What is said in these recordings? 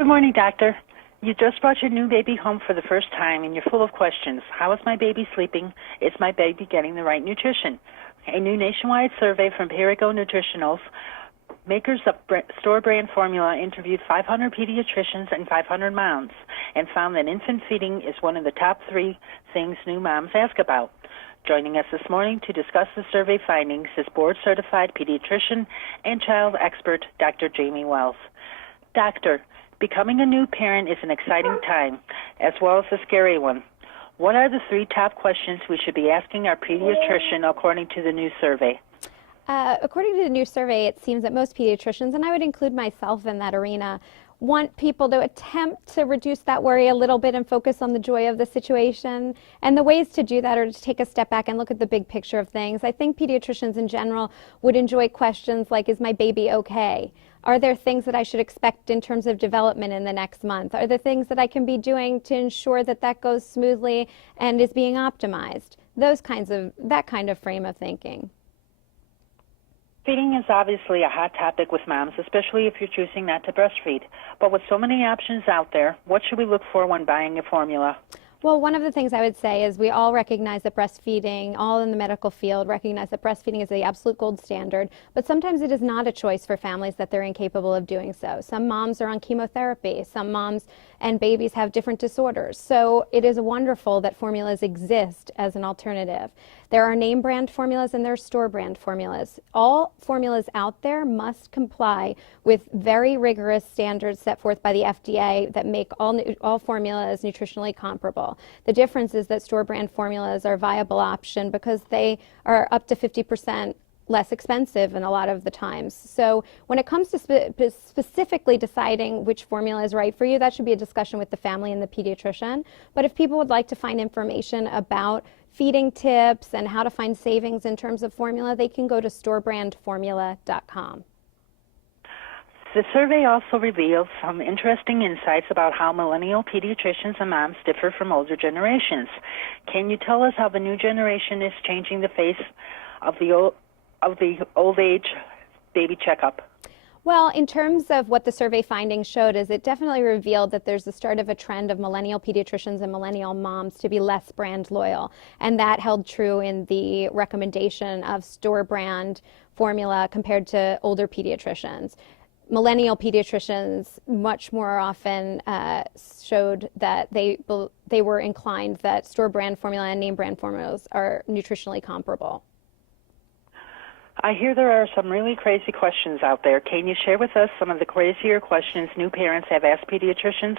Good morning, doctor. You just brought your new baby home for the first time, and you're full of questions. How is my baby sleeping? Is my baby getting the right nutrition? A new nationwide survey from Perrigo Nutritionals, makers of store brand formula, interviewed 500 pediatricians and 500 moms and found that infant feeding is one of the top 3 things new moms ask about. Joining us this morning to discuss the survey findings is board-certified pediatrician and child expert Dr. Jamie Wells. Doctor, becoming a new parent is an exciting time, as well as a scary one. What are the 3 top questions we should be asking our pediatrician according to the new survey? According to the new survey, it seems that most pediatricians, and I would include myself in that arena, want people to attempt to reduce that worry a little bit and focus on the joy of the situation. And the ways to do that are to take a step back and look at the big picture of things. I think pediatricians in general would enjoy questions like, is my baby okay? Are there things that I should expect in terms of development in the next month? Are there things that I can be doing to ensure that that goes smoothly and is being optimized? That kind of frame of thinking. Feeding is obviously a hot topic with moms, especially if you're choosing not to breastfeed. But with so many options out there, what should we look for when buying a formula? Well, one of the things I would say is we all recognize that breastfeeding, all in the medical field, recognize that breastfeeding is the absolute gold standard, but sometimes it is not a choice for families that they're incapable of doing so. Some moms are on chemotherapy, some moms and babies have different disorders. So it is wonderful that formulas exist as an alternative. There are name brand formulas and there are store brand formulas. All formulas out there must comply with very rigorous standards set forth by the FDA that make all formulas nutritionally comparable. The difference is that store brand formulas are a viable option because they are up to 50% less expensive in a lot of the times. So when it comes to specifically deciding which formula is right for you, that should be a discussion with the family and the pediatrician. But if people would like to find information about feeding tips and how to find savings in terms of formula, they can go to storebrandformula.com. The survey also reveals some interesting insights about how millennial pediatricians and moms differ from older generations. Can you tell us how the new generation is changing the face of the old age baby checkup? Well, in terms of what the survey findings showed, is it definitely revealed that there's the start of a trend of millennial pediatricians and millennial moms to be less brand loyal. And that held true in the recommendation of store brand formula compared to older pediatricians. Millennial pediatricians much more often showed that they were inclined that store brand formula and name brand formulas are nutritionally comparable. I hear there are some really crazy questions out there. Can you share with us some of the crazier questions new parents have asked pediatricians?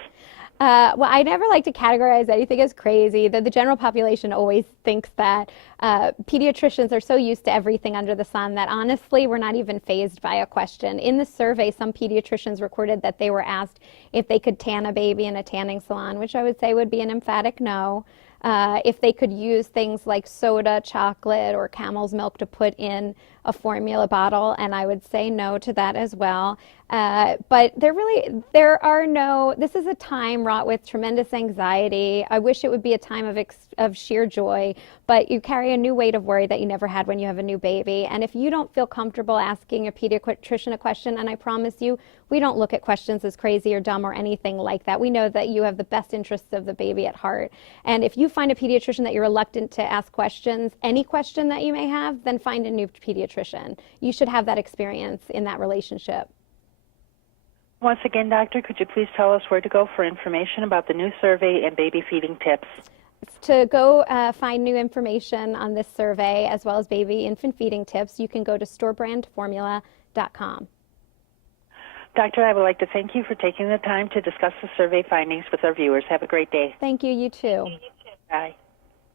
Well, I never like to categorize anything as crazy. The general population always thinks that pediatricians are so used to everything under the sun that honestly we're not even fazed by a question. In the survey, some pediatricians recorded that they were asked if they could tan a baby in a tanning salon, which I would say would be an emphatic no. If they could use things like soda, chocolate, or camel's milk to put in a formula bottle, and I would say no to that as well. But this is a time wrought with tremendous anxiety. I wish it would be a time of sheer joy, but you carry a new weight of worry that you never had when you have a new baby. And if you don't feel comfortable asking a pediatrician a question, and I promise you, we don't look at questions as crazy or dumb or anything like that. We know that you have the best interests of the baby at heart. And if you find a pediatrician that you're reluctant to ask questions, any question that you may have, then find a new pediatrician. You should have that experience in that relationship. Once again, doctor, could you please tell us where to go for information about the new survey and baby feeding tips? To go find new information on this survey as well as baby infant feeding tips, you can go to storebrandformula.com. Doctor, I would like to thank you for taking the time to discuss the survey findings with our viewers. Have a great day. Thank you. You too. Bye.